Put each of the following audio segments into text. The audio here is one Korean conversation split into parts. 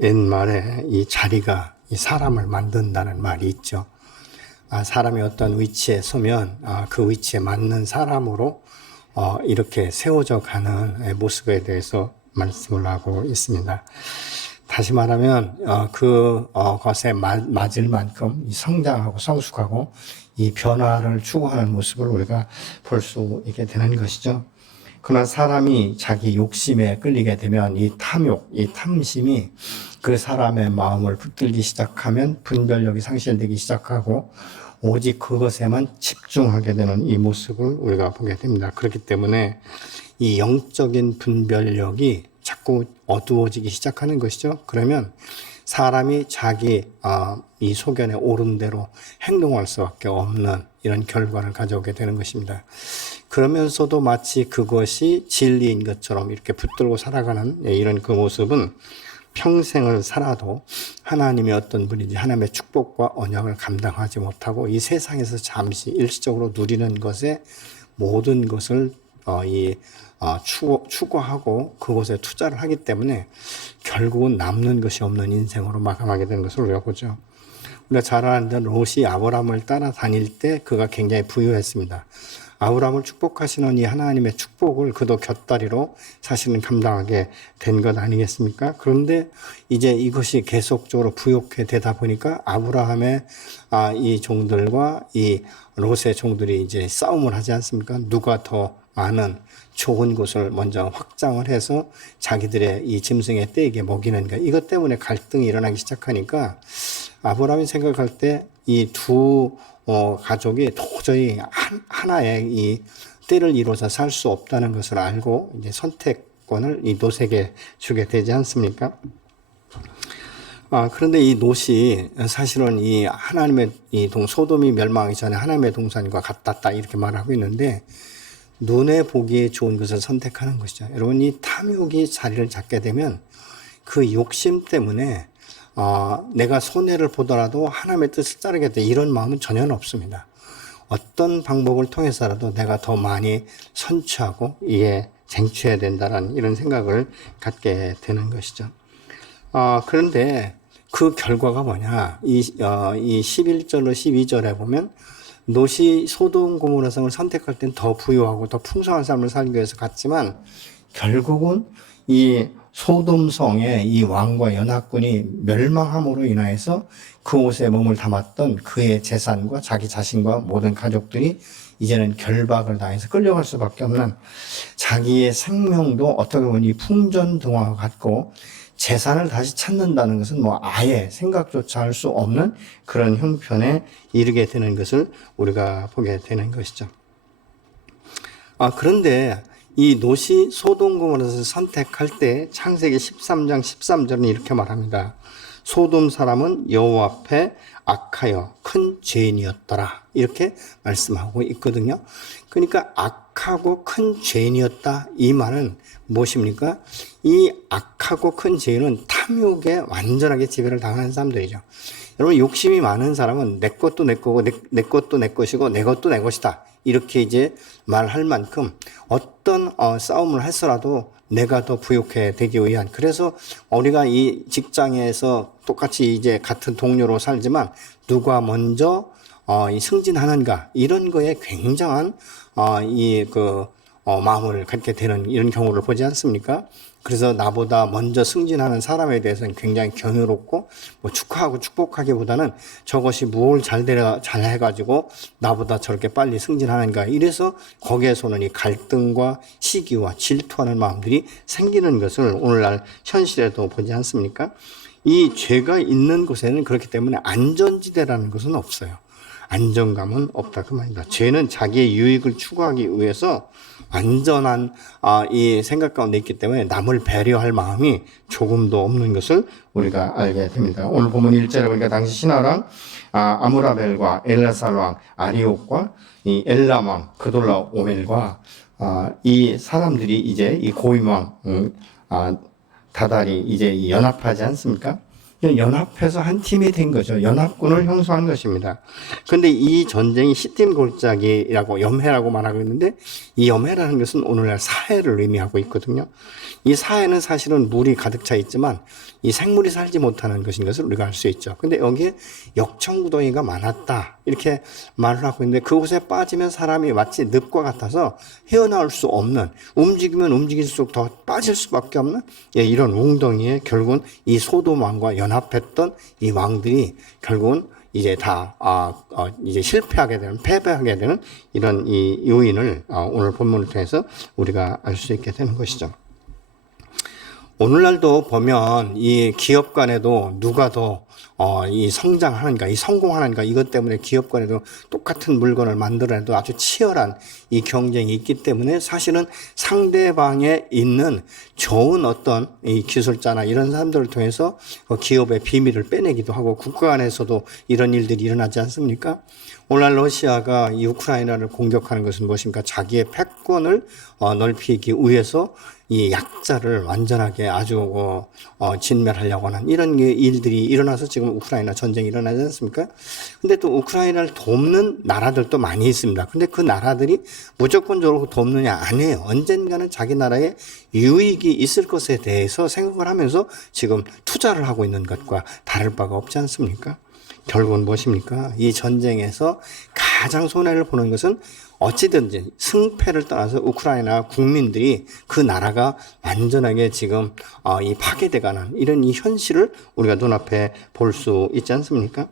옛말에 이 자리가 이 사람을 만든다는 말이 있죠. 사람이 어떤 위치에 서면 그 위치에 맞는 사람으로 이렇게 세워져 가는 모습에 대해서 말씀을 하고 있습니다. 다시 말하면 그것에 맞을 만큼 성장하고 성숙하고 이 변화를 추구하는 모습을 우리가 볼 수 있게 되는 것이죠. 그러나 사람이 자기 욕심에 끌리게 되면 이 탐욕, 이 탐심이 그 사람의 마음을 붙들기 시작하면 분별력이 상실되기 시작하고 오직 그것에만 집중하게 되는 이 모습을 우리가 보게 됩니다. 그렇기 때문에 이 영적인 분별력이 자꾸 어두워지기 시작하는 것이죠. 그러면 사람이 자기 이 소견에 오른 대로 행동할 수밖에 없는 이런 결과를 가져오게 되는 것입니다. 그러면서도 마치 그것이 진리인 것처럼 이렇게 붙들고 살아가는 이런 그 모습은 평생을 살아도 하나님의 어떤 분인지 하나님의 축복과 언약을 감당하지 못하고 이 세상에서 잠시 일시적으로 누리는 것에 모든 것을 추구하고 그것에 투자를 하기 때문에 결국은 남는 것이 없는 인생으로 마감하게 되는 것을 우리가 보죠. 우리가 잘 아는 롯이 아브라함을 따라다닐 때 그가 굉장히 부유했습니다. 아브라함을 축복하시는 이 하나님의 축복을 그도 곁다리로 사실은 감당하게 된 것 아니겠습니까? 그런데 이제 이것이 계속적으로 부욕해 되다 보니까 아브라함의 이 종들과 이 롯의 종들이 이제 싸움을 하지 않습니까? 누가 더 많은 좋은 곳을 먼저 확장을 해서 자기들의 이 짐승의 떼에게 먹이는가. 이것 때문에 갈등이 일어나기 시작하니까 아브라함이 생각할 때 이 두 가족이 도저히 하나의 이 떼를 이루어서 살 수 없다는 것을 알고 이제 선택권을 이 롯에게 주게 되지 않습니까? 그런데 이 롯이 사실은 이 하나님의 소돔이 멸망하기 전에 하나님의 동산과 같았다 이렇게 말하고 있는데 눈에 보기에 좋은 것을 선택하는 것이죠. 여러분, 이 탐욕이 자리를 잡게 되면 그 욕심 때문에 내가 손해를 보더라도 하나님의 뜻을 따르겠다 이런 마음은 전혀 없습니다. 어떤 방법을 통해서라도 내가 더 많이 선취하고 이게 쟁취해야 된다는 이런 생각을 갖게 되는 것이죠. 그런데 그 결과가 뭐냐? 이 11절로 12절에 보면 롯이 소돔 고모라 성을 선택할 땐 더 부유하고 더 풍성한 삶을 살기 위해서 갔지만 결국은 이 소돔 성의 이 왕과 연합군이 멸망함으로 인하여서 그곳에 몸을 담았던 그의 재산과 자기 자신과 모든 가족들이 이제는 결박을 당해서 끌려갈 수밖에 없는 자기의 생명도 어떻게 보니 풍전등화와 같고 재산을 다시 찾는다는 것은 아예 생각조차 할 수 없는 그런 형편에 이르게 되는 것을 우리가 보게 되는 것이죠. 그런데 이 롯이 소돔 고모라를 선택할 때 창세기 13장 13절은 이렇게 말합니다. 소돔 사람은 여호와 앞에 악하여 큰 죄인이었더라. 이렇게 말씀하고 있거든요. 그러니까 악하고 큰 죄인이었다. 이 말은 무엇입니까? 이 악하고 큰 죄인은 탐욕에 완전하게 지배를 당하는 사람들이죠. 여러분, 욕심이 많은 사람은 내 것도 내 거고 내 것도 내 것이고 내 것도 내 것이다. 이렇게 이제 말할 만큼 어떤 싸움을 했어라도 내가 더 부욕해 되기 위한, 그래서 우리가 이 직장에서 똑같이 이제 같은 동료로 살지만 누가 먼저 승진하는가 이런 거에 굉장한 마음을 갖게 되는 이런 경우를 보지 않습니까? 그래서 나보다 먼저 승진하는 사람에 대해서는 굉장히 경이롭고 축하하고 축복하기보다는 저것이 뭘 잘 해가지고 나보다 저렇게 빨리 승진하는가, 이래서 거기에서는 이 갈등과 시기와 질투하는 마음들이 생기는 것을 오늘날 현실에도 보지 않습니까? 이 죄가 있는 곳에는 그렇기 때문에 안전지대라는 것은 없어요. 안정감은 없다 그 말입니다. 죄는 자기의 유익을 추구하기 위해서 완전한 이 생각 가운데 있기 때문에 남을 배려할 마음이 조금도 없는 것을 우리가 알게 됩니다. 오늘 본문 1절에 보니까 당시 신하랑 아므라벨과 엘라살 왕 아리옥과 이 엘람 왕 그돌라 오멜과 이 사람들이 이제 이 고임 왕 다달이 이제 연합하지 않습니까? 연합해서 한 팀이 된 거죠. 연합군을 형성한 것입니다. 그런데 이 전쟁이 시딤 골짜기라고 염해라고 말하고 있는데 이 염해라는 것은 오늘날 사해를 의미하고 있거든요. 이 사해는 사실은 물이 가득 차 있지만 이 생물이 살지 못하는 것인 것을 우리가 알 수 있죠. 근데 여기에 역청구덩이가 많았다 이렇게 말을 하고 있는데 그곳에 빠지면 사람이 마치 늪과 같아서 헤어나올 수 없는, 움직이면 움직일수록 더 빠질 수밖에 없는 이런 웅덩이에 결국은 이 소돔 왕과 연합했던 이 왕들이 결국은 이제 다 이제 실패하게 되는, 패배하게 되는 이런 이 요인을 오늘 본문을 통해서 우리가 알 수 있게 되는 것이죠. 오늘날도 보면 이 기업 간에도 누가 더 이 성장하는가, 이 성공하는가, 이것 때문에 기업 간에도 똑같은 물건을 만들어내도 아주 치열한 이 경쟁이 있기 때문에 사실은 상대방에 있는 좋은 어떤 이 기술자나 이런 사람들을 통해서 기업의 비밀을 빼내기도 하고 국가 안에서도 이런 일들이 일어나지 않습니까? 오늘날 러시아가 이 우크라이나를 공격하는 것은 무엇입니까? 자기의 패권을 넓히기 위해서 이 약자를 완전하게 아주 진멸하려고 하는 이런 일들이 일어나서 지금 우크라이나 전쟁이 일어나지 않습니까? 근데 또 우크라이나를 돕는 나라들도 많이 있습니다. 근데 그 나라들이 무조건적으로 돕느냐? 아니에요. 언젠가는 자기 나라에 유익이 있을 것에 대해서 생각을 하면서 지금 투자를 하고 있는 것과 다를 바가 없지 않습니까? 결국은 무엇입니까? 이 전쟁에서 가장 손해를 보는 것은 어찌든지 승패를 떠나서 우크라이나 국민들이 그 나라가 완전하게 지금 이 파괴돼가는 이런 이 현실을 우리가 눈앞에 볼 수 있지 않습니까?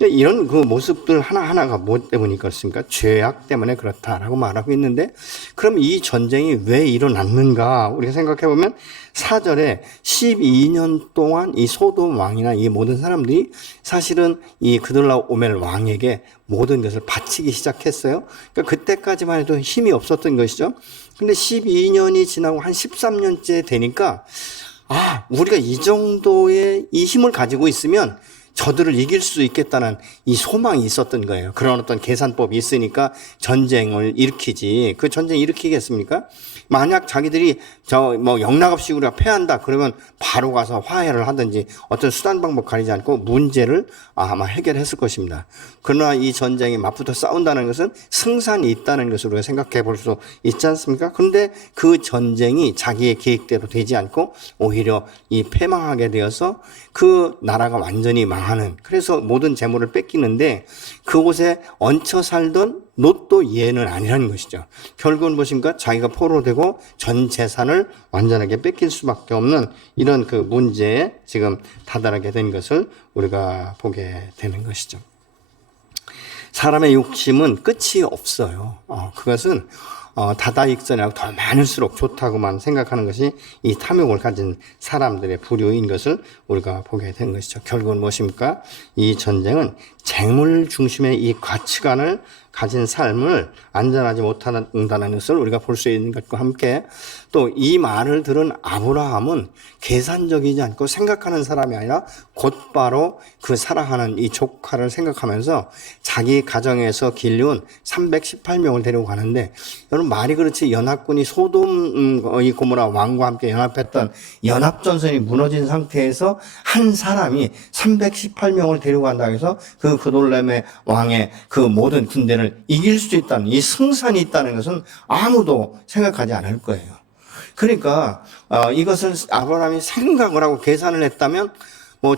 이런 그 모습들 하나하나가 뭐 때문이 그렇습니까? 죄악 때문에 그렇다라고 말하고 있는데 그럼 이 전쟁이 왜 일어났는가 우리가 생각해 보면 4절에 12년 동안 이 소돔 왕이나 이 모든 사람들이 사실은 이 그들라오멜 왕에게 모든 것을 바치기 시작했어요. 그러니까 그때까지만 해도 힘이 없었던 것이죠. 근데 12년이 지나고 한 13년째 되니까 우리가 이 정도의 이 힘을 가지고 있으면 저들을 이길 수 있겠다는 이 소망이 있었던 거예요. 그런 어떤 계산법이 있으니까 전쟁을 일으키지. 그 전쟁 일으키겠습니까? 만약 자기들이 영락없이 우리가 패한다 그러면 바로 가서 화해를 하든지 어떤 수단 방법 가리지 않고 문제를 아마 해결했을 것입니다. 그러나 이 전쟁이 맞붙어 싸운다는 것은 승산이 있다는 것을 우리가 생각해 볼 수 있지 않습니까? 그런데 그 전쟁이 자기의 계획대로 되지 않고 오히려 이 패망하게 되어서 그 나라가 완전히 망하는, 그래서 모든 재물을 뺏기는데 그곳에 얹혀 살던 롯도 얘는 아니라는 것이죠. 결국은 무엇인가? 자기가 포로되고 전 재산을 완전하게 뺏길 수밖에 없는 이런 그 문제에 지금 다다르게 된 것을 우리가 보게 되는 것이죠. 사람의 욕심은 끝이 없어요. 그것은 다다익선이라고 더 많을수록 좋다고만 생각하는 것이 이 탐욕을 가진 사람들의 부류인 것을 우리가 보게 된 것이죠. 결국은 무엇입니까? 이 전쟁은 재물 중심의 이 가치관을 가진 삶을 안전하지 못한다는 것을 우리가 볼 수 있는 것과 함께 또 이 말을 들은 아브라함은 계산적이지 않고 생각하는 사람이 아니라 곧바로 그 사랑하는 이 조카를 생각하면서 자기 가정에서 길러온 318명을 데리고 가는데, 여러분 말이 그렇지 연합군이 소돔 이 고모라 왕과 함께 연합했던 연합전선이 무너진 상태에서 한 사람이 318명을 데리고 간다고 해서 그 그돌렘의 왕의 그 모든 군대를 이길 수 있다는 이 승산이 있다는 것은 아무도 생각하지 않을 거예요. 그러니까 이것을 아브라함이 생각을 하고 계산을 했다면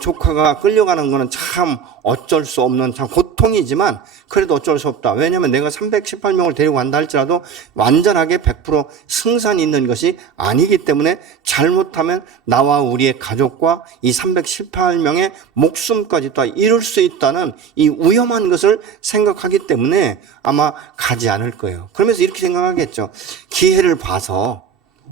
조카가 끌려가는 거는 참 어쩔 수 없는 참 고통이지만 그래도 어쩔 수 없다. 왜냐하면 내가 318명을 데리고 간다 할지라도 완전하게 100% 승산이 있는 것이 아니기 때문에 잘못하면 나와 우리의 가족과 이 318명의 목숨까지 다 잃을 수 있다는 이 위험한 것을 생각하기 때문에 아마 가지 않을 거예요. 그러면서 이렇게 생각하겠죠. 기회를 봐서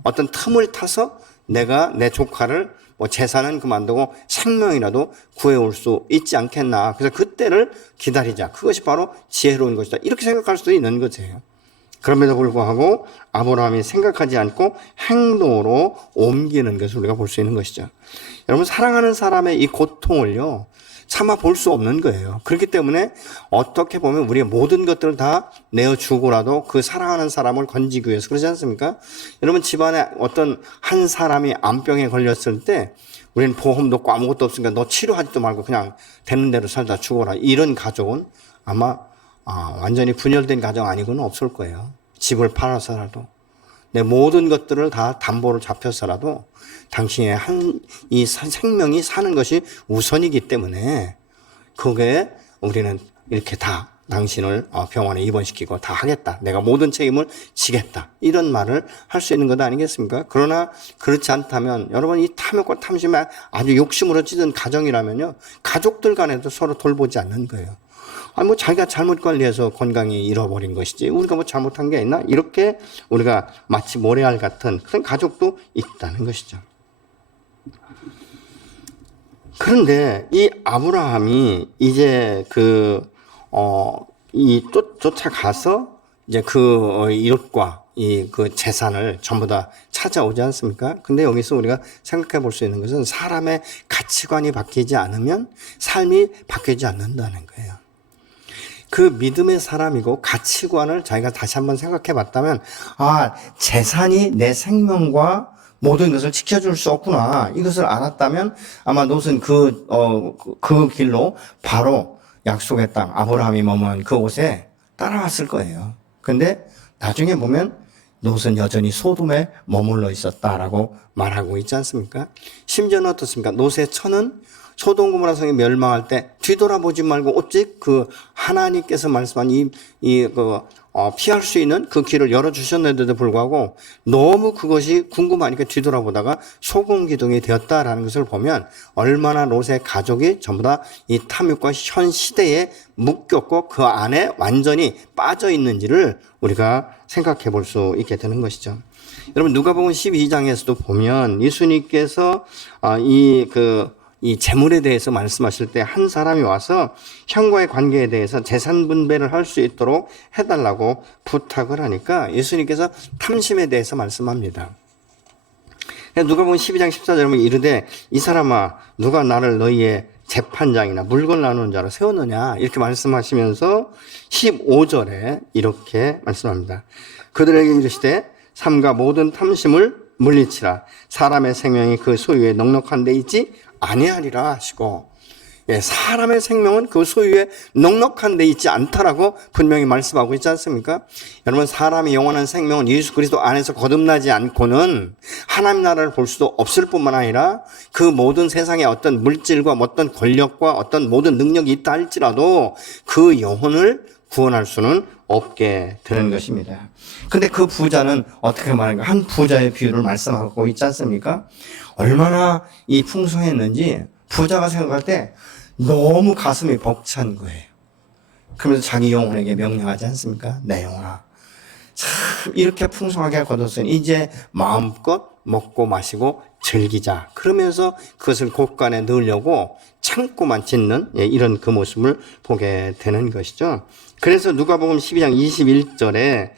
어떤 틈을 타서 내가 내 조카를 재산은 그만두고 생명이라도 구해올 수 있지 않겠나. 그래서 그때를 기다리자. 그것이 바로 지혜로운 것이다. 이렇게 생각할 수도 있는 거죠. 그럼에도 불구하고 아브라함이 생각하지 않고 행동으로 옮기는 것을 우리가 볼 수 있는 것이죠. 여러분 사랑하는 사람의 이 고통을요 참아 볼 수 없는 거예요. 그렇기 때문에 어떻게 보면 우리의 모든 것들을 다 내어주고라도 그 사랑하는 사람을 건지기 위해서 그러지 않습니까? 여러분 집안에 어떤 한 사람이 암병에 걸렸을 때 우리는 보험도 없고 아무것도 없으니까 너 치료하지도 말고 그냥 되는 대로 살다 죽어라. 이런 가족은 아마 완전히 분열된 가정 아니고는 없을 거예요. 집을 팔아서라도 내 모든 것들을 다 담보로 잡혀서라도 당신의 이 생명이 사는 것이 우선이기 때문에 그게 우리는 이렇게 다 당신을 병원에 입원시키고 다 하겠다. 내가 모든 책임을 지겠다. 이런 말을 할 수 있는 것 아니겠습니까? 그러나 그렇지 않다면 여러분 이 탐욕과 탐심에 아주 욕심으로 찢은 가정이라면요. 가족들 간에도 서로 돌보지 않는 거예요. 뭐 자기가 잘못 관리해서 건강이 잃어버린 것이지 우리가 뭐 잘못한 게 있나? 이렇게 우리가 마치 모래알 같은 그런 가족도 있다는 것이죠. 그런데 이 아브라함이 이제 쫓아가서 이제 이웃과 그 재산을 전부 다 찾아오지 않습니까? 근데 여기서 우리가 생각해 볼 수 있는 것은 사람의 가치관이 바뀌지 않으면 삶이 바뀌지 않는다는 거예요. 그 믿음의 사람이고 가치관을 자기가 다시 한번 생각해 봤다면, 재산이 내 생명과 모든 것을 지켜줄 수 없구나. 이것을 알았다면 아마 롯은 그 길로 바로 약속의 땅, 아브라함이 머문 그곳에 따라왔을 거예요. 근데 나중에 보면 롯은 여전히 소돔에 머물러 있었다라고 말하고 있지 않습니까? 심지어는 어떻습니까? 롯의 처는 소돔 고모라 성이 멸망할 때 뒤돌아보지 말고 오직 그 하나님께서 말씀한 피할 수 있는 그 길을 열어주셨는데도 불구하고 너무 그것이 궁금하니까 뒤돌아보다가 소금기둥이 되었다라는 것을 보면 얼마나 롯의 가족이 전부 다 이 탐욕과 현 시대에 묶였고 그 안에 완전히 빠져 있는지를 우리가 생각해 볼 수 있게 되는 것이죠. 여러분 누가복음 12장에서도 보면 예수님께서 이 재물에 대해서 말씀하실 때 한 사람이 와서 형과의 관계에 대해서 재산 분배를 할 수 있도록 해달라고 부탁을 하니까 예수님께서 탐심에 대해서 말씀합니다. 누가복음 12장 14절에 보면 이르되 이 사람아 누가 나를 너희의 재판장이나 물건 나누는 자로 세웠느냐 이렇게 말씀하시면서 15절에 이렇게 말씀합니다. 그들에게 이르시되 삼가 모든 탐심을 물리치라. 사람의 생명이 그 소유에 넉넉한 데 있지 아니하리라 하시고, 사람의 생명은 그 소유에 넉넉한 데 있지 않다라고 분명히 말씀하고 있지 않습니까? 여러분 사람의 영원한 생명은 예수 그리스도 안에서 거듭나지 않고는 하나님 나라를 볼 수도 없을 뿐만 아니라 그 모든 세상에 어떤 물질과 어떤 권력과 어떤 모든 능력이 있다 할지라도 그 영혼을 구원할 수는 없게 되는 것입니다. 근데 그 부자는 어떻게 말하는가? 한 부자의 비유를 말씀하고 있지 않습니까? 얼마나 이 풍성했는지 부자가 생각할 때 너무 가슴이 벅찬 거예요. 그러면서 자기 영혼에게 명령하지 않습니까? 내 영혼아, 참 이렇게 풍성하게 거뒀으니 이제 마음껏 먹고 마시고 즐기자. 그러면서 그것을 곳간에 넣으려고 창고만 짓는 이런 그 모습을 보게 되는 것이죠. 그래서 누가복음 12장 21절에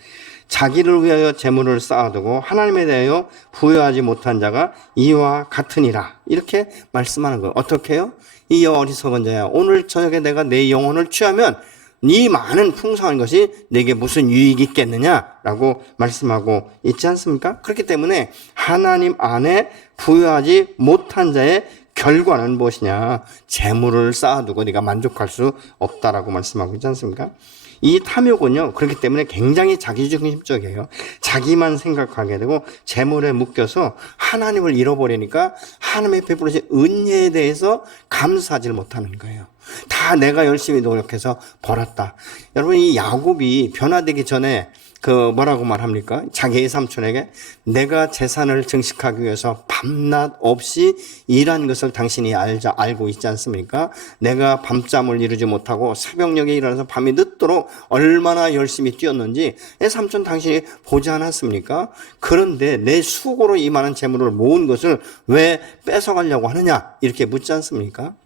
자기를 위하여 재물을 쌓아두고 하나님에 대하여 부여하지 못한 자가 이와 같으니라 이렇게 말씀하는 거예요. 어떻게 해요? 이 어리석은 자야, 오늘 저녁에 내가 내 영혼을 취하면 이 많은 풍성한 것이 내게 무슨 유익이 있겠느냐라고 말씀하고 있지 않습니까? 그렇기 때문에 하나님 안에 부여하지 못한 자의 결과는 무엇이냐? 재물을 쌓아두고 네가 만족할 수 없다라고 말씀하고 있지 않습니까? 이 탐욕은요, 그렇기 때문에 굉장히 자기중심적이에요. 자기만 생각하게 되고 재물에 묶여서 하나님을 잃어버리니까 하나님의 베풀어진 은혜에 대해서 감사하지 못하는 거예요. 다 내가 열심히 노력해서 벌었다. 여러분 이 야곱이 변화되기 전에 뭐라고 말합니까? 자기의 삼촌에게 내가 재산을 증식하기 위해서 밤낮 없이 일한 것을 당신이 알고 있지 않습니까? 내가 밤잠을 이루지 못하고 새벽녘에 일어나서 밤이 늦도록 얼마나 열심히 뛰었는지 내 삼촌 당신이 보지 않았습니까? 그런데 내 수고로 이 많은 재물을 모은 것을 왜 뺏어가려고 하느냐? 이렇게 묻지 않습니까?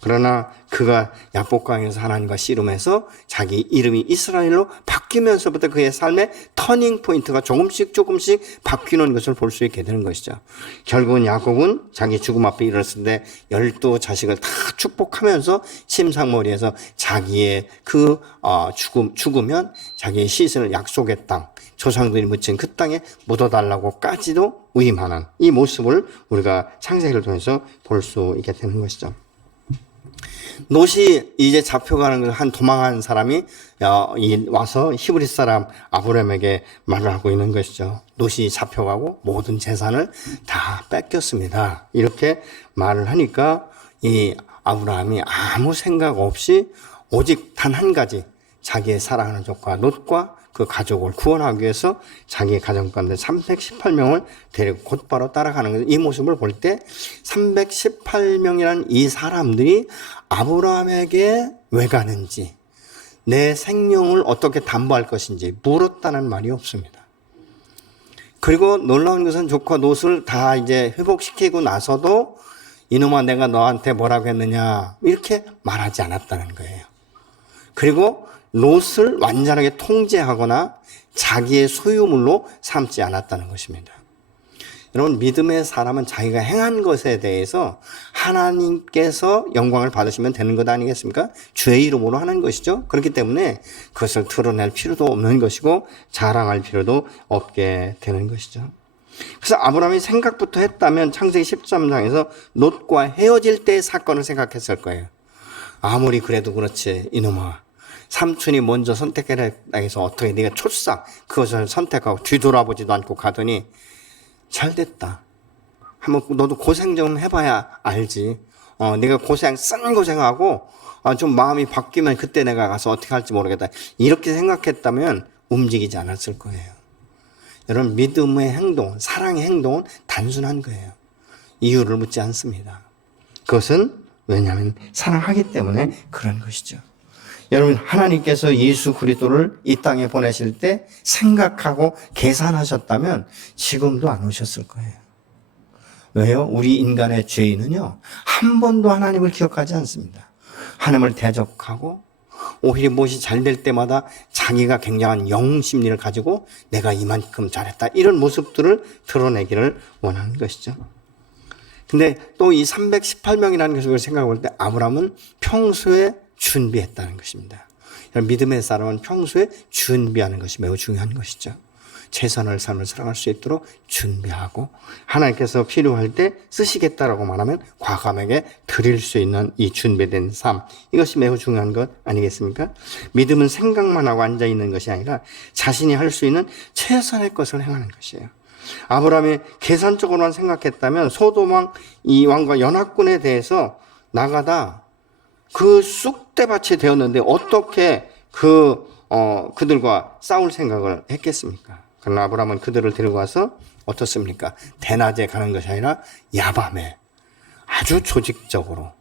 그러나 그가 야복강에서 하나님과 씨름해서 자기 이름이 이스라엘로 바뀌면서부터 그의 삶의 터닝 포인트가 조금씩 바뀌는 것을 볼 수 있게 되는 것이죠. 결국은 야곱은 자기 죽음 앞에 이르렀을 때 12자식을 다 축복하면서 침상머리에서 자기의 죽으면 자기의 시신을 약속의 땅, 조상들이 묻힌 그 땅에 묻어달라고까지도 위임하는 이 모습을 우리가 창세기를 통해서 볼 수 있게 되는 것이죠. 롯이 이제 잡혀가는 걸 한 도망한 사람이 와서 히브리 사람 아브라함에게 말을 하고 있는 것이죠. 롯이 잡혀가고 모든 재산을 다 뺏겼습니다. 이렇게 말을 하니까 이 아브라함이 아무 생각 없이 오직 단 한 가지 자기의 사랑하는 조카 롯과 그 가족을 구원하기 위해서 자기의 가족 가운데 318명을 데리고 곧바로 따라가는 거예요. 이 모습을 볼 때 318명이라는 이 사람들이 아브라함에게 왜 가는지, 내 생명을 어떻게 담보할 것인지 물었다는 말이 없습니다. 그리고 놀라운 것은 조카 롯을 다 이제 회복시키고 나서도 이놈아 내가 너한테 뭐라고 했느냐 이렇게 말하지 않았다는 거예요. 그리고 롯을 완전하게 통제하거나 자기의 소유물로 삼지 않았다는 것입니다. 여러분, 믿음의 사람은 자기가 행한 것에 대해서 하나님께서 영광을 받으시면 되는 것 아니겠습니까? 주의 이름으로 하는 것이죠. 그렇기 때문에 그것을 드러낼 필요도 없는 것이고 자랑할 필요도 없게 되는 것이죠. 그래서 아브라함이 생각부터 했다면 창세기 13장에서 롯과 헤어질 때의 사건을 생각했을 거예요. 아무리 그래도 그렇지 이놈아, 삼촌이 먼저 선택해라 해서 어떻게 네가 촐싹 그것을 선택하고 뒤돌아보지도 않고 가더니 잘 됐다. 한번 너도 고생 좀 해봐야 알지. 네가 쓴 고생하고 좀 마음이 바뀌면 그때 내가 가서 어떻게 할지 모르겠다. 이렇게 생각했다면 움직이지 않았을 거예요. 여러분, 믿음의 행동, 사랑의 행동은 단순한 거예요. 이유를 묻지 않습니다. 그것은 왜냐하면 사랑하기 때문에 그런 것이죠. 여러분, 하나님께서 예수 그리스도를 이 땅에 보내실 때 생각하고 계산하셨다면 지금도 안 오셨을 거예요. 왜요? 우리 인간의 죄인은요, 한 번도 하나님을 기억하지 않습니다. 하나님을 대적하고 오히려 무엇이 잘 될 때마다 자기가 굉장한 영심리를 가지고 내가 이만큼 잘했다 이런 모습들을 드러내기를 원하는 것이죠. 근데 또 이 318명이라는 것을 생각해 볼 때 아브라함은 평소에 준비했다는 것입니다. 믿음의 사람은 평소에 준비하는 것이 매우 중요한 것이죠. 최선을 삶을 살아갈 수 있도록 준비하고 하나님께서 필요할 때 쓰시겠다라고 말하면 과감하게 드릴 수 있는 이 준비된 삶, 이것이 매우 중요한 것 아니겠습니까? 믿음은 생각만 하고 앉아있는 것이 아니라 자신이 할 수 있는 최선의 것을 행하는 것이에요. 아브라함이 계산적으로만 생각했다면 소돔 이 왕과 연합군에 대해서 나가다 그 쑥대밭이 되었는데 어떻게 그들과 싸울 생각을 했겠습니까? 그러나 아브라함은 그들을 데리고 와서 어떻습니까? 대낮에 가는 것이 아니라 야밤에 아주 조직적으로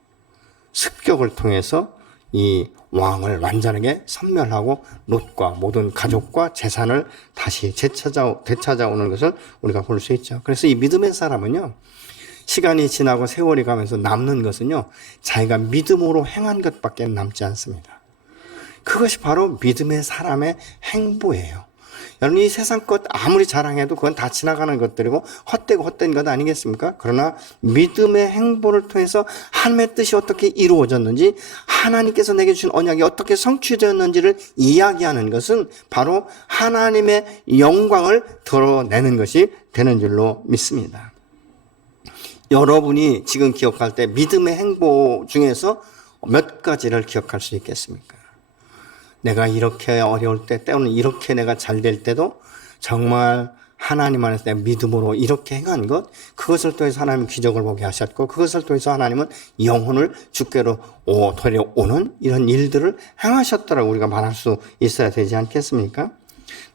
습격을 통해서 이 왕을 완전하게 섬멸하고 롯과 모든 가족과 재산을 다시 되찾아오는 것을 우리가 볼 수 있죠. 그래서 이 믿음의 사람은요, 시간이 지나고 세월이 가면서 남는 것은요, 자기가 믿음으로 행한 것밖에 남지 않습니다. 그것이 바로 믿음의 사람의 행보예요. 여러분, 이 세상 것 아무리 자랑해도 그건 다 지나가는 것들이고 헛된 것 아니겠습니까? 그러나 믿음의 행보를 통해서 하나님의 뜻이 어떻게 이루어졌는지, 하나님께서 내게 주신 언약이 어떻게 성취되었는지를 이야기하는 것은 바로 하나님의 영광을 드러내는 것이 되는 줄로 믿습니다. 여러분이 지금 기억할 때 믿음의 행보 중에서 몇 가지를 기억할 수 있겠습니까? 내가 이렇게 어려울 때, 때로는 이렇게 내가 잘 될 때도 정말 하나님 안에서 내 믿음으로 이렇게 행한 것, 그것을 통해서 하나님은 기적을 보게 하셨고, 그것을 통해서 하나님은 영혼을 주께로 데려오는 이런 일들을 행하셨더라고 우리가 말할 수 있어야 되지 않겠습니까?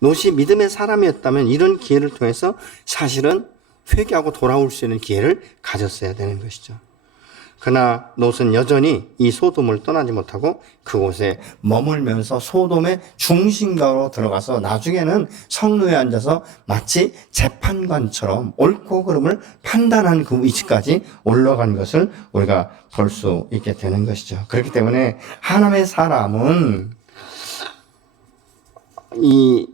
롯이 믿음의 사람이었다면 이런 기회를 통해서 사실은 회개하고 돌아올 수 있는 기회를 가졌어야 되는 것이죠. 그러나 롯은 여전히 이 소돔을 떠나지 못하고 그곳에 머물면서 소돔의 중심가로 들어가서 나중에는 성로에 앉아서 마치 재판관처럼 옳고 그름을 판단한 그 위치까지 올라간 것을 우리가 볼 수 있게 되는 것이죠. 그렇기 때문에 하나님의 사람은 이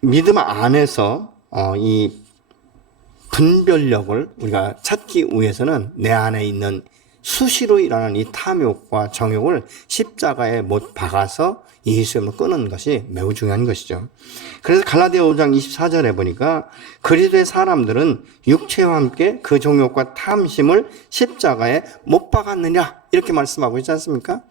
믿음 안에서 이 분별력을 우리가 찾기 위해서는 내 안에 있는 수시로 일어나는 이 탐욕과 정욕을 십자가에 못 박아서 예수님을 끄는 것이 매우 중요한 것이죠. 그래서 갈라디아 5장 24절에 보니까 그리스도의 사람들은 육체와 함께 그 정욕과 탐심을 십자가에 못 박았느냐 이렇게 말씀하고 있지 않습니까?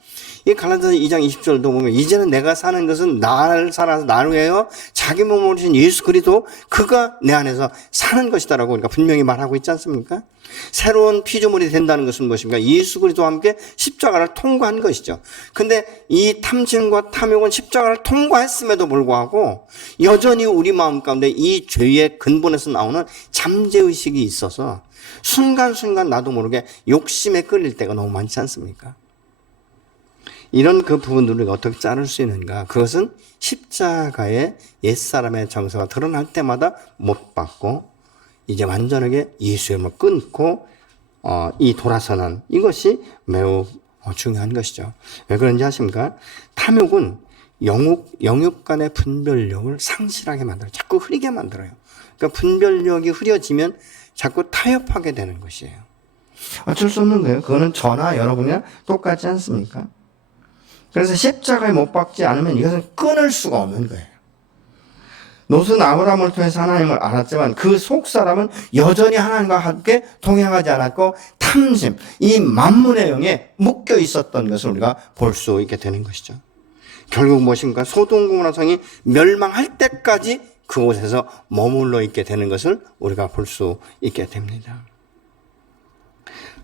이 갈라디아서 2장 20절도 보면 이제는 내가 사는 것은 나를 살아서 나를 위하여 자기 몸을 주신 예수 그리스도 그가 내 안에서 사는 것이다라고 우리가 분명히 말하고 있지 않습니까? 새로운 피조물이 된다는 것은 무엇입니까? 예수 그리스도와 함께 십자가를 통과한 것이죠. 근데 이 탐심과 탐욕은 십자가를 통과했음에도 불구하고 여전히 우리 마음 가운데 이 죄의 근본에서 나오는 잠재의식이 있어서 순간순간 나도 모르게 욕심에 끌릴 때가 너무 많지 않습니까? 이런 그 부분들을 우리가 어떻게 자를 수 있는가? 그것은 십자가의 옛사람의 정서가 드러날 때마다 못 받고 이제 완전하게 예수의 이름을 끊고 이 돌아서는 이것이 매우 중요한 것이죠. 왜 그런지 아십니까? 탐욕은 영육 간의 분별력을 상실하게 만들어요. 자꾸 흐리게 만들어요. 그러니까 분별력이 흐려지면 자꾸 타협하게 되는 것이에요. 어쩔 수 없는 거예요. 그거는 저나 여러분이나 똑같지 않습니까? 그래서 십자가에 못 박지 않으면 이것은 끊을 수가 없는 거예요. 롯은 아브라함을 통해서 하나님을 알았지만 그 속사람은 여전히 하나님과 함께 동행하지 않았고 탐심, 이 만문의 영에 묶여 있었던 것을 우리가 볼 수 있게 되는 것이죠. 결국 무엇인가? 소돔 고모라 성이 멸망할 때까지 그곳에서 머물러 있게 되는 것을 우리가 볼 수 있게 됩니다.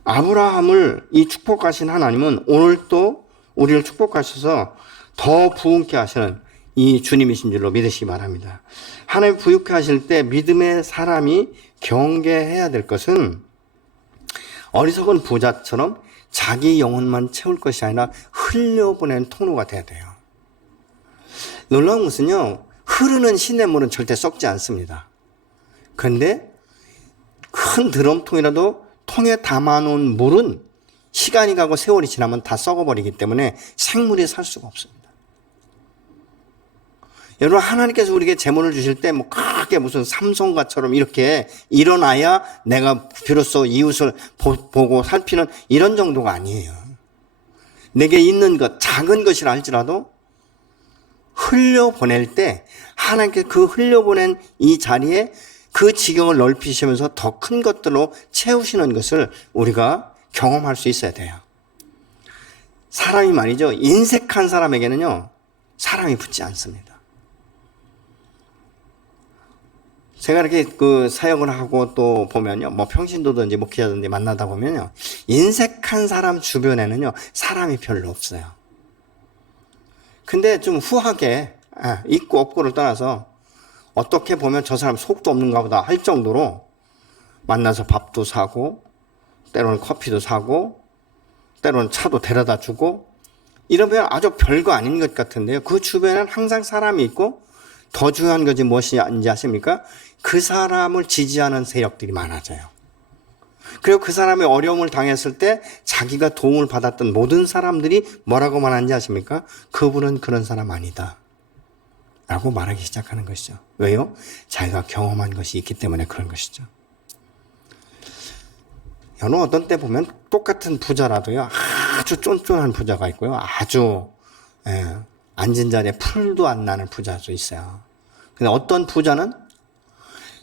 아브라함을 이 축복하신 하나님은 오늘도 우리를 축복하셔서 더 부흥케 하시는 이 주님이신 줄로 믿으시기 바랍니다. 하나님 부유케 하실 때 믿음의 사람이 경계해야 될 것은 어리석은 부자처럼 자기 영혼만 채울 것이 아니라 흘려보내는 통로가 돼야 돼요. 놀라운 것은요, 흐르는 시냇물은 절대 썩지 않습니다. 그런데 큰 드럼통이라도 통에 담아놓은 물은 시간이 가고 세월이 지나면 다 썩어버리기 때문에 생물이 살 수가 없습니다. 여러분, 하나님께서 우리에게 재물을 주실 때 뭐 크게 무슨 삼손가처럼 이렇게 일어나야 내가 비로소 이웃을 보고 살피는 이런 정도가 아니에요. 내게 있는 것, 작은 것이라 할지라도 흘려보낼 때 하나님께서 그 흘려보낸 이 자리에 그 지경을 넓히시면서 더 큰 것들로 채우시는 것을 우리가 경험할 수 있어야 돼요. 사람이 말이죠, 인색한 사람에게는요, 사람이 붙지 않습니다. 제가 이렇게 그 사역을 하고 또 보면요, 뭐 평신도든지 목회자든지 만나다 보면요, 인색한 사람 주변에는요, 사람이 별로 없어요. 근데 좀 후하게, 있고 없고를 떠나서 어떻게 보면 저 사람 속도 없는가 보다 할 정도로 만나서 밥도 사고, 때로는 커피도 사고, 때로는 차도 데려다 주고, 이러면 아주 별거 아닌 것 같은데요. 그 주변에는 항상 사람이 있고, 더 중요한 것이 무엇인지 아십니까? 그 사람을 지지하는 세력들이 많아져요. 그리고 그 사람이 어려움을 당했을 때 자기가 도움을 받았던 모든 사람들이 뭐라고 말하는지 아십니까? 그분은 그런 사람 아니다 라고 말하기 시작하는 것이죠. 왜요? 자기가 경험한 것이 있기 때문에 그런 것이죠. 여러 어떤 때 보면 똑같은 부자라도요, 아주 쫀쫀한 부자가 있고요, 아주 앉은 자리에 풀도 안 나는 부자도 있어요. 근데 어떤 부자는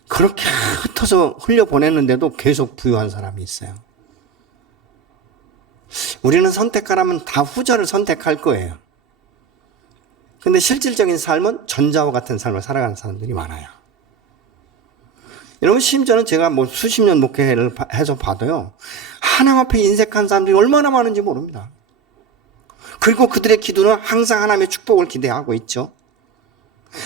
그렇게 흩어서 흘려보냈는데도 계속 부유한 사람이 있어요. 우리는 선택하라면 다 후자를 선택할 거예요. 근데 실질적인 삶은 전자와 같은 삶을 살아가는 사람들이 많아요. 여러분, 심지어는 제가 뭐 수십 년 목회를 해서 봐도요, 하나님 앞에 인색한 사람들이 얼마나 많은지 모릅니다. 그리고 그들의 기도는 항상 하나님의 축복을 기대하고 있죠.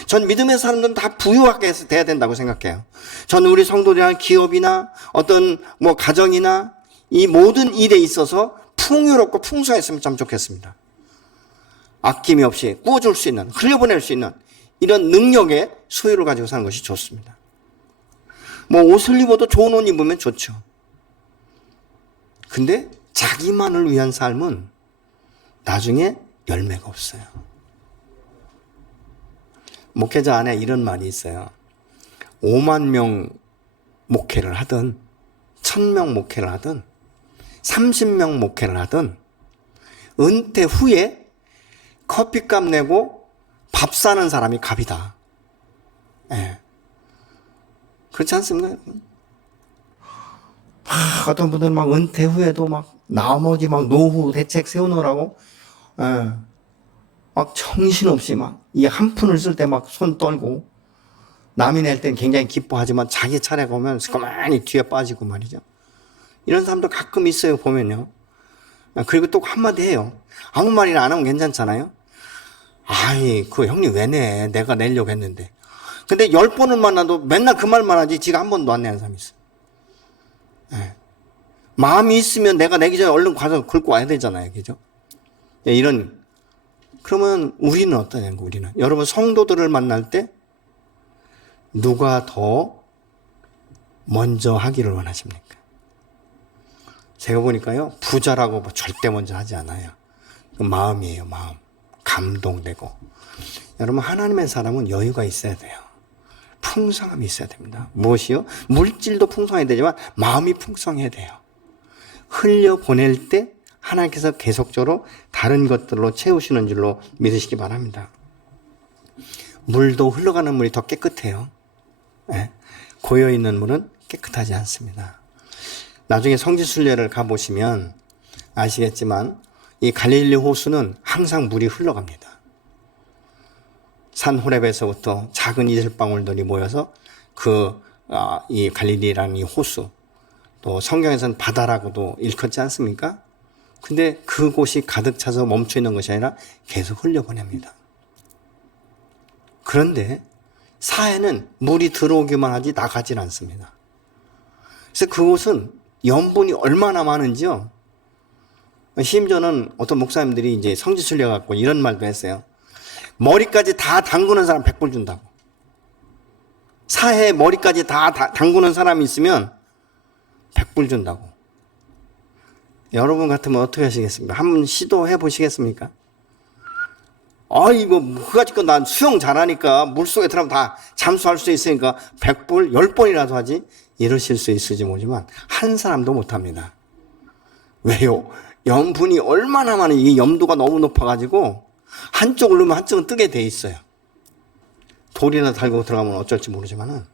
전 믿음의 사람들은 다 부유하게 돼야 된다고 생각해요. 전 우리 성도들이나 기업이나 어떤 뭐 가정이나 이 모든 일에 있어서 풍요롭고 풍성했으면 참 좋겠습니다. 아낌이 없이 꾸어줄 수 있는, 흘려보낼 수 있는 이런 능력의 소유를 가지고 사는 것이 좋습니다. 뭐 옷을 입어도 좋은 옷 입으면 좋죠. 근데 자기만을 위한 삶은 나중에 열매가 없어요. 목회자 안에 이런 말이 있어요. 5만 명 목회를 하든 1000명 목회를 하든 30명 목회를 하든 은퇴 후에 커피값 내고 밥 사는 사람이 갑이다. 예. 그렇지 않습니까? 어떤 분들은 막 은퇴 후에도 막 나머지 막 노후 대책 세우느라고 예. 막 정신없이 막 이 한 푼을 쓸 때 막 손 떨고 남이 낼 땐 굉장히 기뻐하지만 자기 차례가 오면 가만히 뒤에 빠지고 말이죠. 이런 사람도 가끔 있어요, 보면요. 그리고 또 한마디 해요. 아무 말이나 안 하면 괜찮잖아요. 아이, 그 형님 왜 내? 내가 내려고 했는데. 근데 10번을 만나도 맨날 그 말만 하지 지가 한 번도 안 내는 사람이 있어요. 네. 마음이 있으면 내가 내기 전에 얼른 가서 긁고 와야 되잖아요. 그죠? 네, 이런, 그러면 우리는 어떠냐고, 우리는. 여러분, 성도들을 만날 때 누가 더 먼저 하기를 원하십니까? 제가 보니까요, 부자라고 뭐 절대 먼저 하지 않아요. 그 마음이에요, 마음. 감동되고. 여러분, 하나님의 사람은 여유가 있어야 돼요. 풍성함이 있어야 됩니다. 무엇이요? 물질도 풍성해야 되지만 마음이 풍성해야 돼요. 흘려보낼 때 하나님께서 계속적으로 다른 것들로 채우시는 줄로 믿으시기 바랍니다. 물도 흘러가는 물이 더 깨끗해요. 네. 고여있는 물은 깨끗하지 않습니다. 나중에 성지순례를 가보시면 아시겠지만 이 갈릴리 호수는 항상 물이 흘러갑니다. 산 호렙에서부터 작은 이슬방울들이 모여서 이 갈릴리라는 이 호수, 또 성경에서는 바다라고도 일컫지 않습니까? 근데 그곳이 가득 차서 멈춰 있는 것이 아니라 계속 흘려보냅니다. 그런데 사해는 물이 들어오기만 하지 나가질 않습니다. 그래서 그곳은 염분이 얼마나 많은지요. 심지어는 어떤 목사님들이 이제 성지순례 갖고 이런 말도 했어요. 머리까지 다 담그는 사람 100불 준다고. 사해 머리까지 다 담그는 사람이 있으면 100불 준다고. 여러분 같으면 어떻게 하시겠습니까? 한번 시도해 보시겠습니까? 이거 그가지고 난 수영 잘하니까 물속에 들어가면 다 잠수할 수 있으니까 100불 10번이라도 하지 이러실 수 있을지 모르지만 한 사람도 못합니다. 왜요? 염분이 얼마나 많은 이 염도가 너무 높아가지고 한쪽을 넣으면 한쪽은 뜨게 돼 있어요. 돌이나 달고 들어가면 어쩔지 모르지만은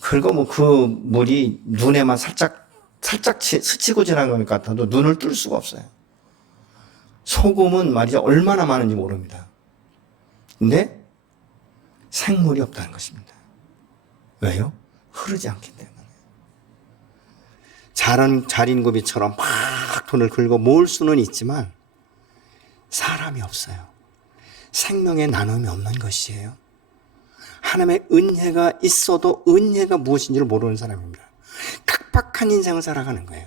그리고 뭐 그 물이 눈에만 살짝 스치고 지나간 것 같아도 눈을 뜰 수가 없어요. 소금은 말이죠 얼마나 많은지 모릅니다. 근데 생물이 없다는 것입니다. 왜요? 흐르지 않기 때문에. 자린고비처럼 막 돈을 긁어 모을 수는 있지만 사람이 없어요. 생명의 나눔이 없는 것이에요. 하나님의 은혜가 있어도 은혜가 무엇인지를 모르는 사람입니다. 각박한 인생을 살아가는 거예요.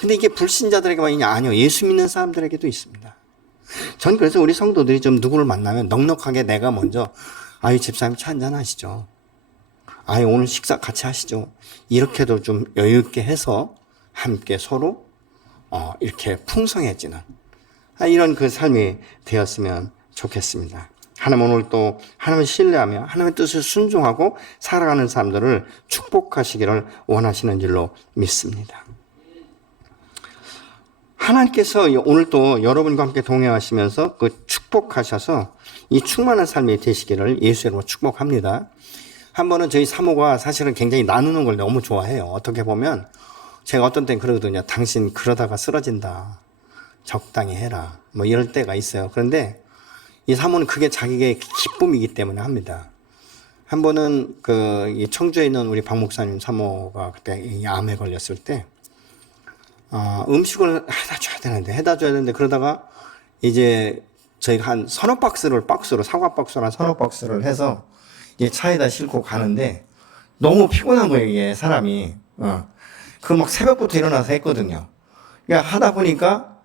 근데 이게 불신자들에게만 있냐? 아니요. 예수 믿는 사람들에게도 있습니다. 전 그래서 우리 성도들이 좀 누구를 만나면 넉넉하게 내가 먼저 집사님 차 한잔 하시죠. 오늘 식사 같이 하시죠. 이렇게도 좀 여유 있게 해서 함께 서로 이렇게 풍성해지는 이런 그 삶이 되었으면 좋겠습니다. 하나님 오늘 또 하나님을 신뢰하며 하나님의 뜻을 순종하고 살아가는 사람들을 축복하시기를 원하시는 줄로 믿습니다. 하나님께서 오늘 또 여러분과 함께 동행하시면서 그 축복하셔서 이 충만한 삶이 되시기를 예수의 이름으로 축복합니다. 한 번은 저희 사모가 사실은 굉장히 나누는 걸 너무 좋아해요. 어떻게 보면 제가 어떤 때는 그러거든요. 당신 그러다가 쓰러진다. 적당히 해라. 뭐 이럴 때가 있어요. 그런데 이 사모는 그게 자기의 기쁨이기 때문에 합니다. 한 번은 이 청주에 있는 우리 박 목사님 사모가 그때 이 암에 걸렸을 때 음식을 해다 줘야 되는데 그러다가 이제 저희가 한 서너 박스로 사과 박스로 한 서너 박스를 해서 이제 차에다 싣고 가는데 너무 피곤한 거예요, 이게 사람이. 그 막 새벽부터 일어나서 했거든요. 그러니까 하다 보니까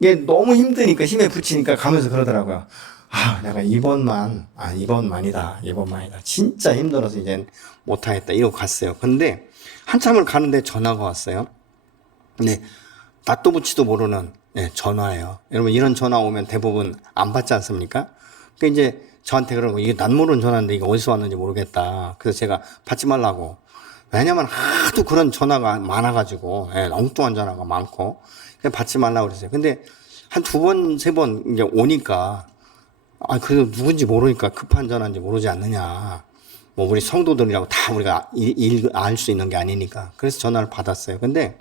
이게 너무 힘드니까 힘에 부치니까 가면서 그러더라고요. 내가 이번만이다. 진짜 힘들어서 이제 못하겠다. 이러고 갔어요. 근데 한참을 가는데 전화가 왔어요. 근데 낯도 붙이도 모르는 전화예요. 여러분 이런 전화 오면 대부분 안 받지 않습니까? 그 이제 저한테 그러고 이게 난 모르는 전화인데 이게 어디서 왔는지 모르겠다. 그래서 제가 받지 말라고. 왜냐면 하도 그런 전화가 많아가지고 엉뚱한 전화가 많고 받지 말라고 그랬어요. 근데 한 2번, 3번 이제 오니까 그래도 누군지 모르니까 급한 전화인지 모르지 않느냐. 뭐 우리 성도들이라고 다 우리가 알 수 있는 게 아니니까. 그래서 전화를 받았어요. 근데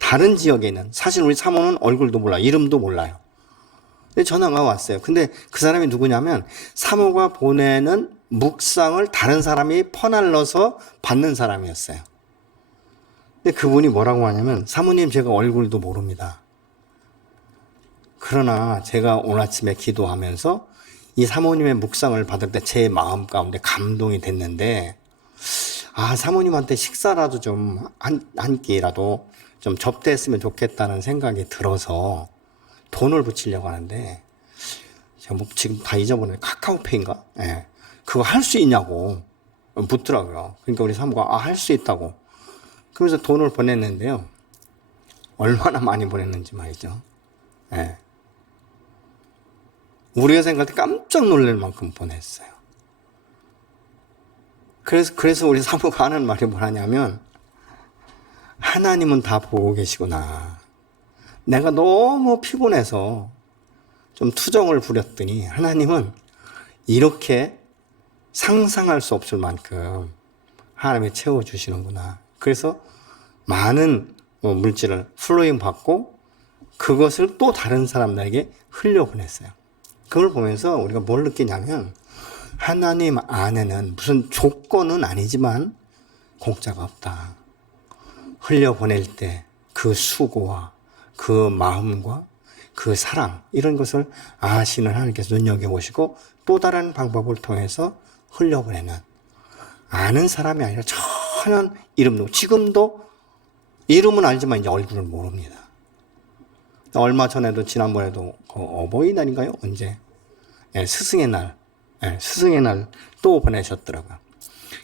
다른 지역에는 사실 우리 사모는 얼굴도 몰라요. 이름도 몰라요. 근데 전화가 왔어요. 근데 그 사람이 누구냐면 사모가 보내는 묵상을 다른 사람이 퍼날러서 받는 사람이었어요. 근데 그분이 뭐라고 하냐면 사모님 제가 얼굴도 모릅니다. 그러나 제가 오늘 아침에 기도하면서 이 사모님의 묵상을 받을 때 제 마음 가운데 감동이 됐는데 사모님한테 식사라도 좀 한 끼라도 좀 접대했으면 좋겠다는 생각이 들어서 돈을 붙이려고 하는데 제가 뭐 지금 다 잊어버렸는데 카카오페이인가? 그거 할 수 있냐고 묻더라고요. 그러니까 우리 사모가 할 수 있다고. 그러면서 돈을 보냈는데요. 얼마나 많이 보냈는지 말이죠. 우리가 생각할 때 깜짝 놀랄 만큼 보냈어요. 그래서 우리 사모가 하는 말이 뭐냐면 하나님은 다 보고 계시구나. 내가 너무 피곤해서 좀 투정을 부렸더니 하나님은 이렇게 상상할 수 없을 만큼 하나님이 채워주시는구나. 그래서 많은 물질을 플로잉 받고 그것을 또 다른 사람들에게 흘려보냈어요. 그걸 보면서 우리가 뭘 느끼냐면 하나님 안에는 무슨 조건은 아니지만 공짜가 없다. 흘려보낼 때 그 수고와 그 마음과 그 사랑 이런 것을 아시는 하나님께서 눈여겨보시고 또 다른 방법을 통해서 흘려보내는 아는 사람이 아니라 전혀 이름도 지금도 이름은 알지만 이제 얼굴을 모릅니다. 얼마 전에도 지난번에도 그 어버이날인가요? 언제? 스승의 날 또 보내셨더라고요.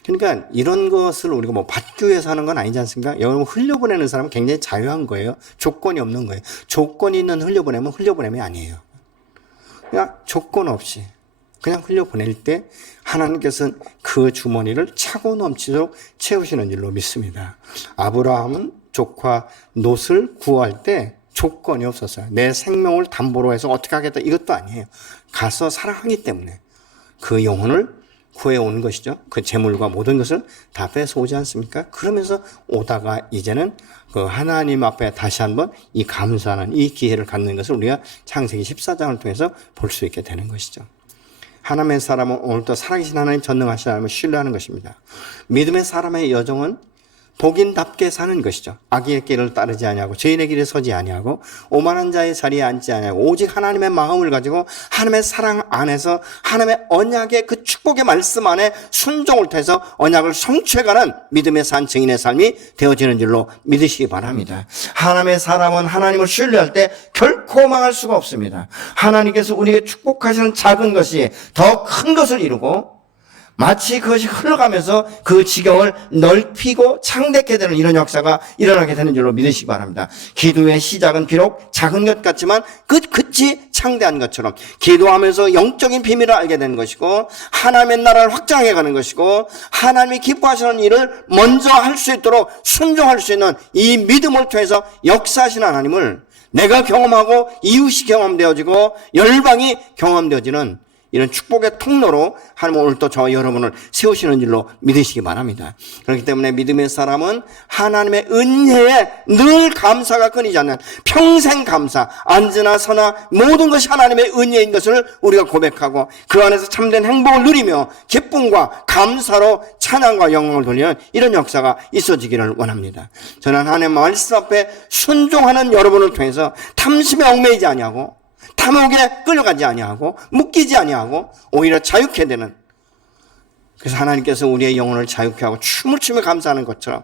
그러니까 이런 것을 우리가 뭐 받기 위해서 하는 건 아니지 않습니까? 여러분 흘려보내는 사람은 굉장히 자유한 거예요. 조건이 없는 거예요. 조건이 있는 흘려보내면 아니에요. 그냥 조건 없이 그냥 흘려보낼 때 하나님께서는 그 주머니를 차고 넘치도록 채우시는 줄로 믿습니다. 아브라함은 조카 롯을 구할 때 조건이 없었어요. 내 생명을 담보로 해서 어떻게 하겠다 이것도 아니에요. 가서 사랑하기 때문에 그 영혼을 구해온 것이죠. 그 재물과 모든 것을 다 뺏어오지 않습니까? 그러면서 오다가 이제는 그 하나님 앞에 다시 한번 이 감사하는 이 기회를 갖는 것을 우리가 창세기 14장을 통해서 볼 수 있게 되는 것이죠. 하나님의 사람은 오늘도 살아계신 하나님 전능하신 하나님을 신뢰하는 것입니다. 믿음의 사람의 여정은 복인답게 사는 것이죠. 악의 길을 따르지 아니하고 죄인의 길에 서지 아니하고 오만한 자의 자리에 앉지 아니하고 오직 하나님의 마음을 가지고 하나님의 사랑 안에서 하나님의 언약의 그 축복의 말씀 안에 순종을 통해서 언약을 성취해가는 믿음의 산 증인의 삶이 되어지는 줄로 믿으시기 바랍니다. 하나님의 사람은 하나님을 신뢰할 때 결코 망할 수가 없습니다. 하나님께서 우리에게 축복하시는 작은 것이 더 큰 것을 이루고 마치 그것이 흘러가면서 그 지경을 넓히고 창대케 되는 이런 역사가 일어나게 되는 줄로 믿으시기 바랍니다. 기도의 시작은 비록 작은 것 같지만 끝이 창대한 것처럼 기도하면서 영적인 비밀을 알게 되는 것이고 하나님의 나라를 확장해 가는 것이고 하나님이 기뻐하시는 일을 먼저 할 수 있도록 순종할 수 있는 이 믿음을 통해서 역사하시는 하나님을 내가 경험하고 이웃이 경험되어지고 열방이 경험되어지는 이런 축복의 통로로 하나님 오늘 또 저와 여러분을 세우시는 줄로 믿으시기 바랍니다. 그렇기 때문에 믿음의 사람은 하나님의 은혜에 늘 감사가 끊이지 않는 평생 감사, 안즈나 서나 모든 것이 하나님의 은혜인 것을 우리가 고백하고 그 안에서 참된 행복을 누리며 기쁨과 감사로 찬양과 영광을 돌리는 이런 역사가 있어지기를 원합니다. 저는 하나님의 말씀 앞에 순종하는 여러분을 통해서 탐심에 얽매이지 아니하고 탐욕에 끌려가지 아니하고 묶이지 아니하고 오히려 자유케 되는, 그래서 하나님께서 우리의 영혼을 자유케 하고 춤을 추며 감사하는 것처럼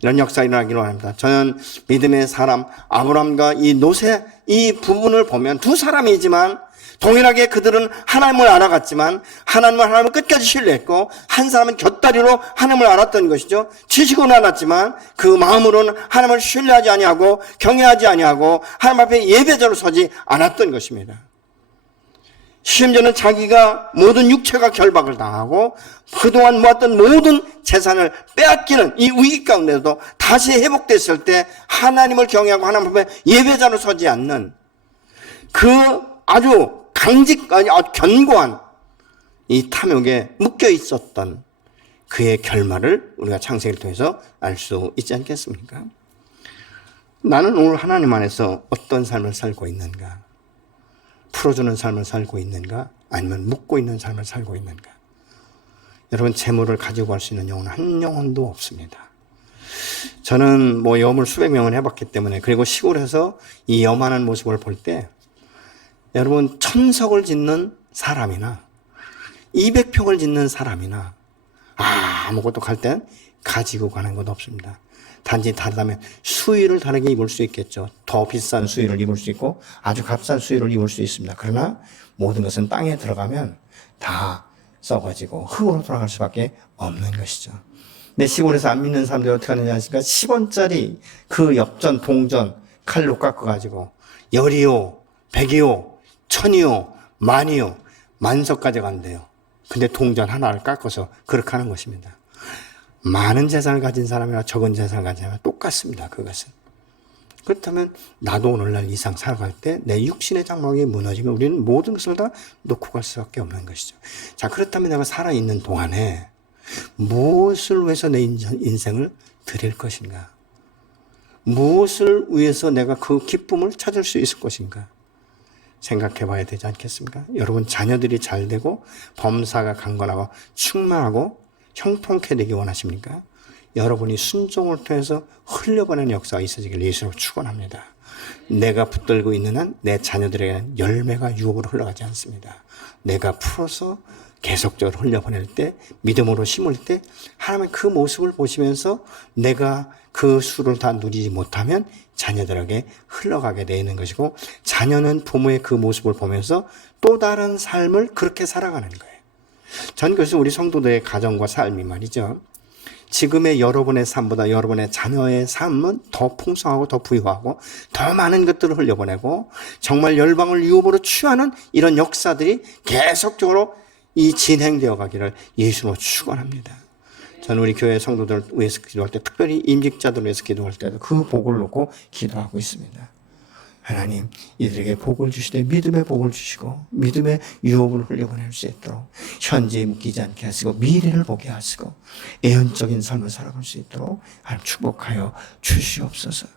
이런 역사가 일어나기를 원합니다. 저는 믿음의 사람 아브라함과 이 노세 이 부분을 보면 두 사람이지만 동일하게 그들은 하나님을 알아갔지만 하나님을 끝까지 신뢰했고 한 사람은 곁다리로 하나님을 알았던 것이죠. 지식은 알았지만 그 마음으로는 하나님을 신뢰하지 아니하고 경외하지 아니하고 하나님 앞에 예배자로 서지 않았던 것입니다. 심지어는 자기가 모든 육체가 결박을 당하고 그동안 모았던 모든 재산을 빼앗기는 이 위기 가운데도 다시 회복됐을 때 하나님을 경외하고 하나님 앞에 예배자로 서지 않는 그 아주 견고한 이 탐욕에 묶여 있었던 그의 결말을 우리가 창세기를 통해서 알 수 있지 않겠습니까? 나는 오늘 하나님 안에서 어떤 삶을 살고 있는가? 풀어주는 삶을 살고 있는가? 아니면 묶고 있는 삶을 살고 있는가? 여러분, 재물을 가지고 갈 수 있는 영혼은 한 영혼도 없습니다. 저는 염을 수백 명을 해봤기 때문에, 그리고 시골에서 이 염하는 모습을 볼 때 여러분, 천석을 짓는 사람이나 200평을 짓는 사람이나 아무것도 갈 땐 가지고 가는 것 없습니다. 단지 다르다면 수의를 다르게 입을 수 있겠죠. 더 비싼 수의를 입을 수 있고 아주 값싼 수의를 입을 수 있습니다. 그러나 모든 것은 땅에 들어가면 다 썩어지고 흙으로 돌아갈 수밖에 없는 것이죠. 내 시골에서 안 믿는 사람들이 어떻게 하느냐 하니까 10원짜리 그 엽전, 동전 칼로 깎아가지고 열이요, 백이요, 천이요, 만이요, 만석까지 간대요. 근데 동전 하나를 깎아서 그렇게 하는 것입니다. 많은 재산을 가진 사람이나 적은 재산을 가진 사람이나 똑같습니다. 그것은. 그렇다면 나도 오늘날 이상 살아갈 때 내 육신의 장막이 무너지면 우리는 모든 것을 다 놓고 갈 수밖에 없는 것이죠. 자, 그렇다면 내가 살아있는 동안에 무엇을 위해서 내 인생을 드릴 것인가? 무엇을 위해서 내가 그 기쁨을 찾을 수 있을 것인가? 생각해 봐야 되지 않겠습니까? 여러분, 자녀들이 잘 되고 범사가 강건하고 충만하고 형통케 되기 원하십니까? 여러분이 순종을 통해서 흘려보내는 역사가 있어지길 예수로 축원합니다. 내가 붙들고 있는 한 내 자녀들에게는 열매가 유업으로 흘러가지 않습니다. 내가 풀어서 계속적으로 흘려보낼 때, 믿음으로 심을 때 하나님의 그 모습을 보시면서 내가 그 수를 다 누리지 못하면 자녀들에게 흘러가게 되는 것이고, 자녀는 부모의 그 모습을 보면서 또 다른 삶을 그렇게 살아가는 거예요. 전 그래서 우리 성도들의 가정과 삶이 말이죠, 지금의 여러분의 삶보다 여러분의 자녀의 삶은 더 풍성하고 더 부유하고 더 많은 것들을 흘려보내고 정말 열방을 유업으로 취하는 이런 역사들이 계속적으로 이 진행되어 가기를 예수로 축원합니다. 저는 우리 교회 성도들 위해서 기도할 때, 특별히 임직자들 위해서 기도할 때도 그 복을 놓고 기도하고 있습니다. 하나님, 이들에게 복을 주시되 믿음의 복을 주시고 믿음의 유업을 흘려보낼 수 있도록 현재에 묶이지 않게 하시고 미래를 보게 하시고 애연적인 삶을 살아갈 수 있도록 하나님 축복하여 주시옵소서.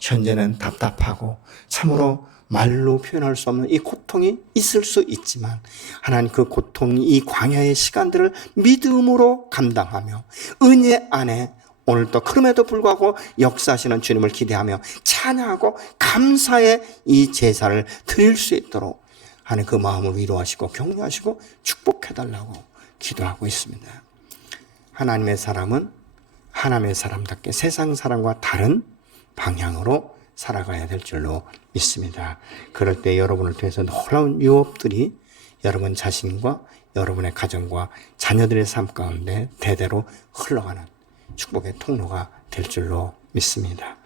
현재는 답답하고 참으로 말로 표현할 수 없는 이 고통이 있을 수 있지만 하나님, 그 고통, 이 광야의 시간들을 믿음으로 감당하며 은혜 안에 오늘도 그럼에도 불구하고 역사하시는 주님을 기대하며 찬양하고 감사의 이 제사를 드릴 수 있도록 하는 그 마음을 위로하시고 격려하시고 축복해달라고 기도하고 있습니다. 하나님의 사람은 하나님의 사람답게 세상 사람과 다른 방향으로 살아가야 될 줄로 믿습니다. 그럴 때 여러분을 통해서 놀라운 유업들이 여러분 자신과 여러분의 가정과 자녀들의 삶 가운데 대대로 흘러가는 축복의 통로가 될 줄로 믿습니다.